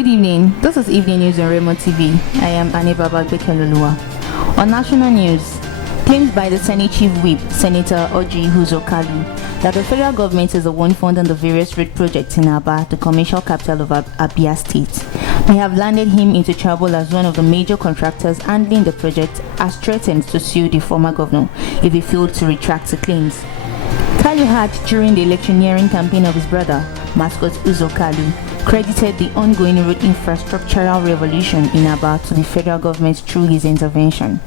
Good evening. This is Evening News on Raymond TV. I am Annie Babagbekelolua. On national news, claims by the Senate Chief Whip, Senator Orji Uzor Kalu, that the federal government is the one funding the various road projects in Aba, the commercial capital of Abia State, may have landed him into trouble as one of the major contractors handling the project has threatened to sue the former governor if he failed to retract the claims. Kalu had, during the electioneering campaign of his brother, Mascot Uzor Kalu, credited the ongoing road infrastructural revolution in Aba to the federal government through his intervention.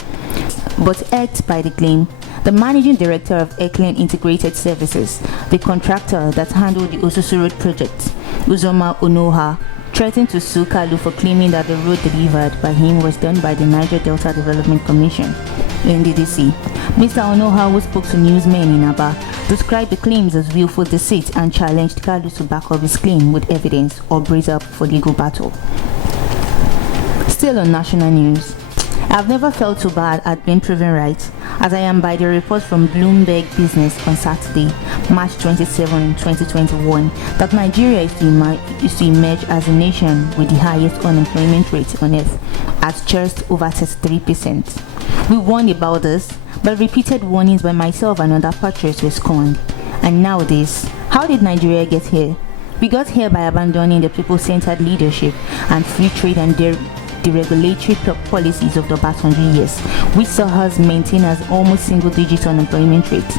But irked by the claim, the managing director of Eklund Integrated Services, the contractor that handled the Osusu Road project, Uzoma Onoha, threatened to sue Kalu for claiming that the road delivered by him was done by the Niger Delta Development Commission, NDDC. Mr. Onoha, who spoke to newsmen in Aba, described the claims as willful deceit and challenged Kalu to back up his claim with evidence or brace up for legal battle. Still on national news, I've never felt so bad at being proven right as I am by the report from Bloomberg Business on Saturday, March 27, 2021, that Nigeria is to emerge as a nation with the highest unemployment rate on earth at just over 33%. We warned about this, but repeated warnings by myself and other patriots were scorned. And nowadays, how did Nigeria get here? We got here by abandoning the people-centered leadership and free trade and deregulatory policies of the past 100 years, which saw us maintain as almost single-digit unemployment rate,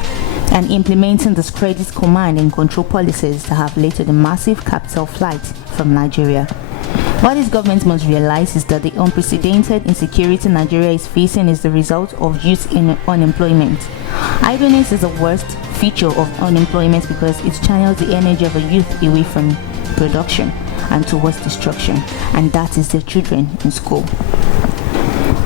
and implementing the credit command and control policies that have led to the massive capital flight from Nigeria. What this government must realize is that the unprecedented insecurity Nigeria is facing is the result of youth unemployment. Idleness is the worst feature of unemployment because it channels the energy of the youth away from production and towards destruction, and that is the children in school.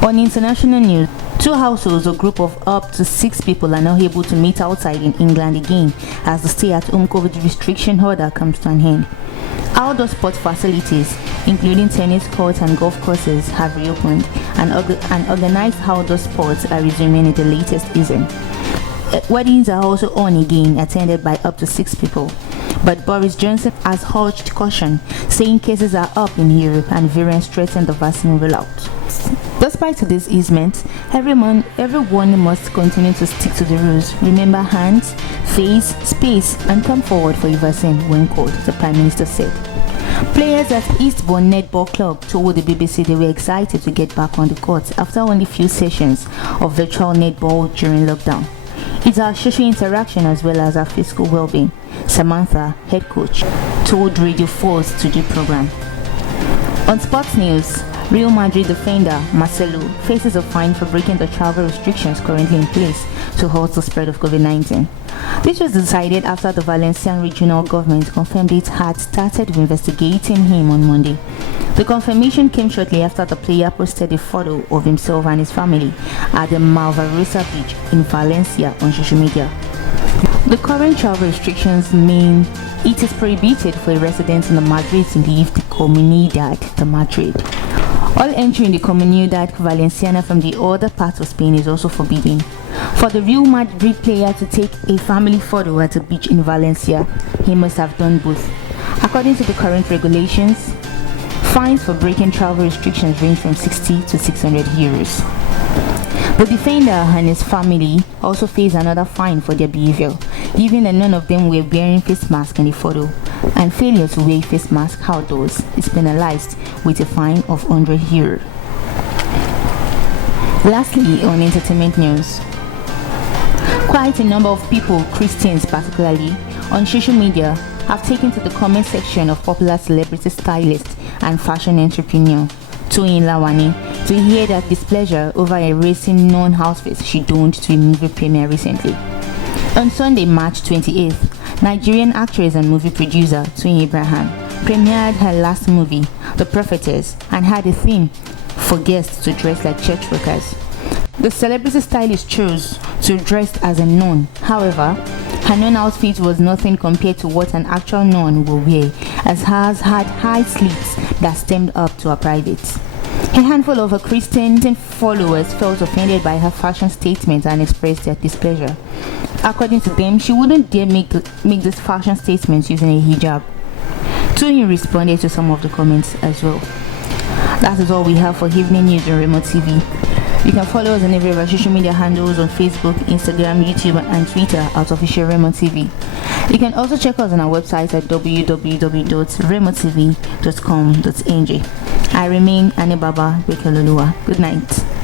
On international news, 2 households or group of up to 6 people are not able to meet outside in England again as the stay-at-home COVID restriction order comes to an end. Outdoor sport facilities, including tennis courts and golf courses, have reopened, and organized outdoor sports are resuming in the latest season. Weddings are also on again, attended by up to 6 people. But Boris Johnson has urged caution, saying cases are up in Europe and variants threaten the vaccine rollout. Despite this easement, everyone must continue to stick to the rules. Remember hands, face, space, and come forward for a vaccine when called, the Prime Minister said. Players at Eastbourne Netball Club told the BBC they were excited to get back on the court after only few sessions of virtual netball during lockdown. It's our social interaction as well as our physical well-being, Samantha, head coach, told Radio 4's Today program. On sports news, Real Madrid defender Marcelo faces a fine for breaking the travel restrictions currently in place to halt the spread of COVID-19. This was decided after the Valencian regional government confirmed it had started investigating him on Monday. The confirmation came shortly after the player posted a photo of himself and his family at the Malvarosa beach in Valencia on social media. The current travel restrictions mean it is prohibited for a resident in the Madrid to leave the Comunidad de Madrid. All entry in the Comunidad Valenciana from the other parts of Spain is also forbidden. For the Real Madrid player to take a family photo at a beach in Valencia, he must have done both. According to the current regulations, fines for breaking travel restrictions range from 60 to 600 euros. The defender and his family also face another fine for their behavior, given that none of them were wearing face masks in the photo, and failure to wear a face mask outdoors is penalized with a fine of 100 euros. Lastly, on entertainment news, quite a number of people, Christians particularly, on social media have taken to the comment section of popular celebrity stylist and fashion entrepreneur Toyin Lawani to hear their displeasure over a racing non-outfit she donned to a movie premiere recently. On Sunday, March 28th, Nigerian actress and movie producer Toyin Abraham premiered her last movie, The Prophetess, and had a theme for guests to dress like church workers. The celebrity stylist chose to dress as a nun. However, her nun outfit was nothing compared to what an actual nun will wear, as hers had high slits that stemmed up to her privates. A handful of her Christian followers felt offended by her fashion statement and expressed their displeasure. According to them, she wouldn't dare make this fashion statement using a hijab. too, he responded to some of the comments as well. That is all we have for evening news on Remo TV. You can follow us on every of our social media handles on Facebook, Instagram, YouTube, and Twitter at Official Remo TV. You can also check us on our website at www.remotv.com.ng. I remain Anibaba Bekelolua. Good night.